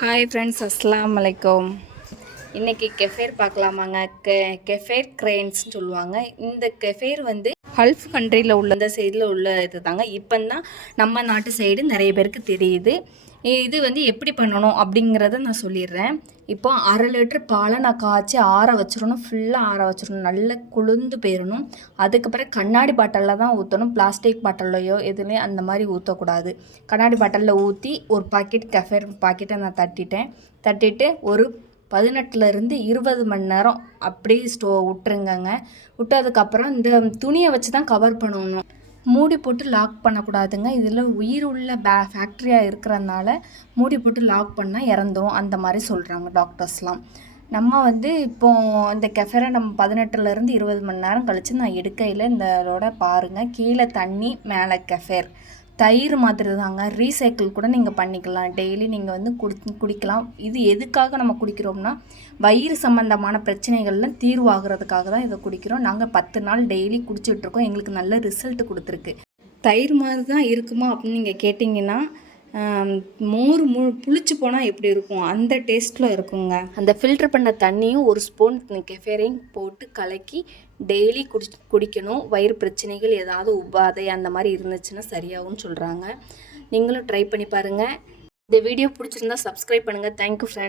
Hi friends, அஸ்ஸலாமு அலைக்கும். இன்றைக்கி கெஃபேர் பார்க்கலாமாங்க. கெஃபேர் கிரேன்ஸ்னு சொல்லுவாங்க. இந்த கெஃபேர் வந்து கல்ஃப் கண்ட்ரியில் உள்ள இந்த சைடில் உள்ள இது தாங்க. இப்போ தான் நம்ம நாட்டு சைடு நிறைய பேருக்கு தெரியுது. இது வந்து எப்படி பண்ணணும் அப்படிங்கிறத நான் சொல்லிடுறேன். இப்போ 1/2 லிட்டர் பாலை நான் காய்ச்சி ஆற வச்சிடணும். ஃபுல்லாக ஆற வச்சிடணும். நல்லா குளிர்ந்து போயிடணும். அதுக்கப்புறம் கண்ணாடி பாட்டிலில் தான் ஊற்றணும். பிளாஸ்டிக் பாட்டில்லையோ எதுலேயும் அந்த மாதிரி ஊற்றக்கூடாது. கண்ணாடி பாட்டிலில் ஊற்றி ஒரு பாக்கெட் கெஃபேர் பாக்கெட்டை நான் தட்டிட்டு ஒரு 18லேருந்து 20 மணி நேரம் அப்படியே விட்டுருங்கங்க. விட்டதுக்கப்புறம் இந்த துணியை வச்சு தான் கவர் பண்ணணும். மூடி போட்டு லாக் பண்ணக்கூடாதுங்க. இதில் உயிர் உள்ள ஃபேக்ட்ரியாக இருக்கிறதுனால மூடி போட்டு லாக் பண்ணால் இறந்துரும் அந்த மாதிரி சொல்கிறாங்க டாக்டர்ஸ்லாம். நம்ம வந்து இப்போது இந்த கெஃபரை நம்ம 18லேருந்து 20 மணி நேரம் கழித்து நான் எடுக்கையில் இதோட பாருங்கள், கீழே தண்ணி மேலே கெஃபேர். தயிர் மாதிரி தாங்க. ரீசைக்கிள் கூட நீங்கள் பண்ணிக்கலாம். டெய்லி நீங்கள் வந்து குடிக்கலாம். இது எதுக்காக நம்ம குடிக்கிறோம்னா, வயிறு சம்மந்தமான பிரச்சனைகள்லாம் தீர்வாகிறதுக்காக தான் இதை குடிக்கிறோம். நாங்கள் 10 நாள் டெய்லி குடிச்சிட்ருக்கோம். எங்களுக்கு நல்ல ரிசல்ட் கொடுத்துருக்கு. தயிர் மாதிரி தான் இருக்குமா அப்படின்னு நீங்கள் கேட்டிங்கன்னா, மோர் புளிச்சு போனால் எப்படி இருக்கும் அந்த டேஸ்ட்டில் இருக்குங்க. அந்த ஃபில்ட்ரு பண்ண தண்ணியும் ஒரு ஸ்பூன் கெஃபேரையும் போட்டு கலக்கி டெய்லி குடிக்கணும். வயிறு பிரச்சனைகள் ஏதாவது உபாதை அந்த மாதிரி இருந்துச்சுன்னா சரியாகும்னு சொல்கிறாங்க. நீங்களும் ட்ரை பண்ணி பாருங்கள். இந்த வீடியோ பிடிச்சிருந்தா சப்ஸ்கிரைப் பண்ணுங்கள். Thank you friends.